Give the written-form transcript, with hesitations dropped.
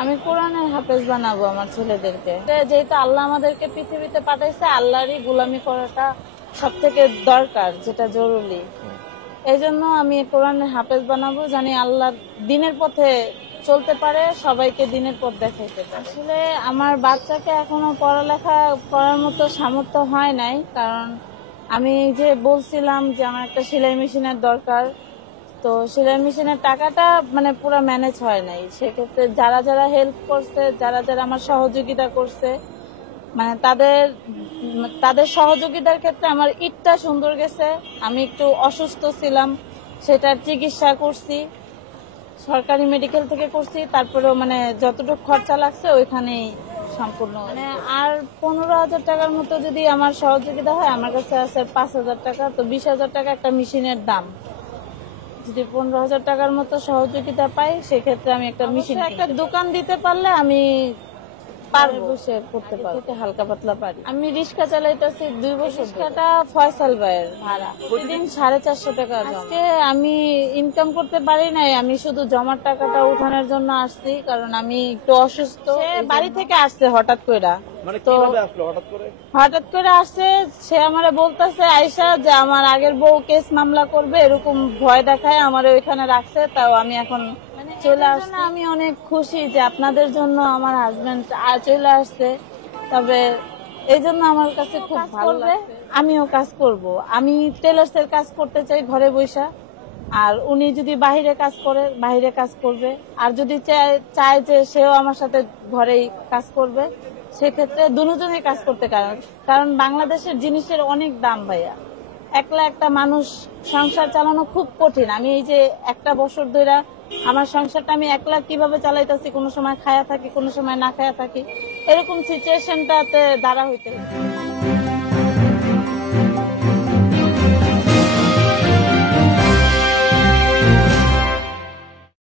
আমি কোরআনের হাফেজ বানাবো আমার ছেলেদেরকে। যেহেতু আল্লাহ আমাদেরকে পৃথিবীতে পাঠাইছে, আল্লাহরই গোলামি করাটা সব থেকে দরকার, যেটা জরুরি। এই জন্য আমি কোরআনের হাফেজ বানাবো, জানি আল্লাহ দিনের পথে চলতে পারে, সবাইকে দিনের পথ দেখাইতে পারে। আসলে আমার বাচ্চাকে এখনো পড়ালেখা করার মতো সামর্থ্য হয় নাই, কারণ আমি যে বলছিলাম যে আমার একটা সেলাই মেশিনের দরকার, তো সেলাই মেশিনের টাকাটা মানে পুরো ম্যানেজ হয় নাই। সেক্ষেত্রে যারা যারা হেল্প করছে, যারা যারা আমার সহযোগিতা করছে, মানে তাদের সহযোগিতার ক্ষেত্রে আমার ঈদটা সুন্দর গেছে। আমি একটু অসুস্থ ছিলাম, সেটার চিকিৎসা করছি, সরকারি মেডিকেল থেকে করছি। তারপরেও মানে যতটুকু খরচা লাগছে ওইখানেই সম্পূর্ণ। মানে আর 15,000 টাকার মতো যদি আমার সহযোগিতা হয়, আমার কাছে আছে 5,000 টাকা, তো 20,000 টাকা একটা মেশিনের দাম। যদি 15,000 টাকার মতো সহযোগিতা পাই, সেক্ষেত্রে আমি একটা মেশিন, একটা দোকান দিতে পারলে আমি পারবো, বসে করতে পারবো, হালকা পাতলা পারি। আমি রিক্সা চালাইতেছি 2 বছর। রিক্সাটা ফয়সাল ভাইয়ের ভাড়া, প্রতিদিন 450 টাকা। আজকে আমি ইনকাম করতে পারি নাই, আমি শুধু জমার টাকাটা উঠানোর জন্য আসছি, কারণ আমি একটু অসুস্থ। বাড়ি থেকে আসছে হঠাৎ করে, হঠাৎ করে আসছে। সে আমারে বলতেছে আয়শা যে আমার আগের বউ কেস মামলা করবে, এরকম ভয় দেখায় আমার ওইখানে রাখছে। তাও আমি এখন চলে আসছে। আমি অনেক খুশি যে আপনাদের জন্য আমার হাজবেন্ড চলে আসছে। তবে এই জন্য আমার কাছে খুব ভালো লাগছে। আমিও কাজ করব, আমি টেলার্স এর কাজ করতে চাই ঘরে বসে। আর উনি যদি বাহিরে কাজ করে, বাহিরে কাজ করবে। আর যদি চায় যে সেও আমার সাথে ঘরেই কাজ করবে, সেক্ষেত্রে দুজনেই কাজ করতে। কারণ বাংলাদেশের জিনিসের অনেক দাম ভাইয়া। একলা একটা মানুষ সংসার চালানো খুব কঠিন। আমি এই যে একটা বছর ধরে আমার সংসারটা আমি একলা কিভাবে চালাইতেছি, কোনো সময় খায়া থাকি, কোনো সময় না খায়া থাকি, এরকম সিচুয়েশনটাতে দাঁড়া হইতে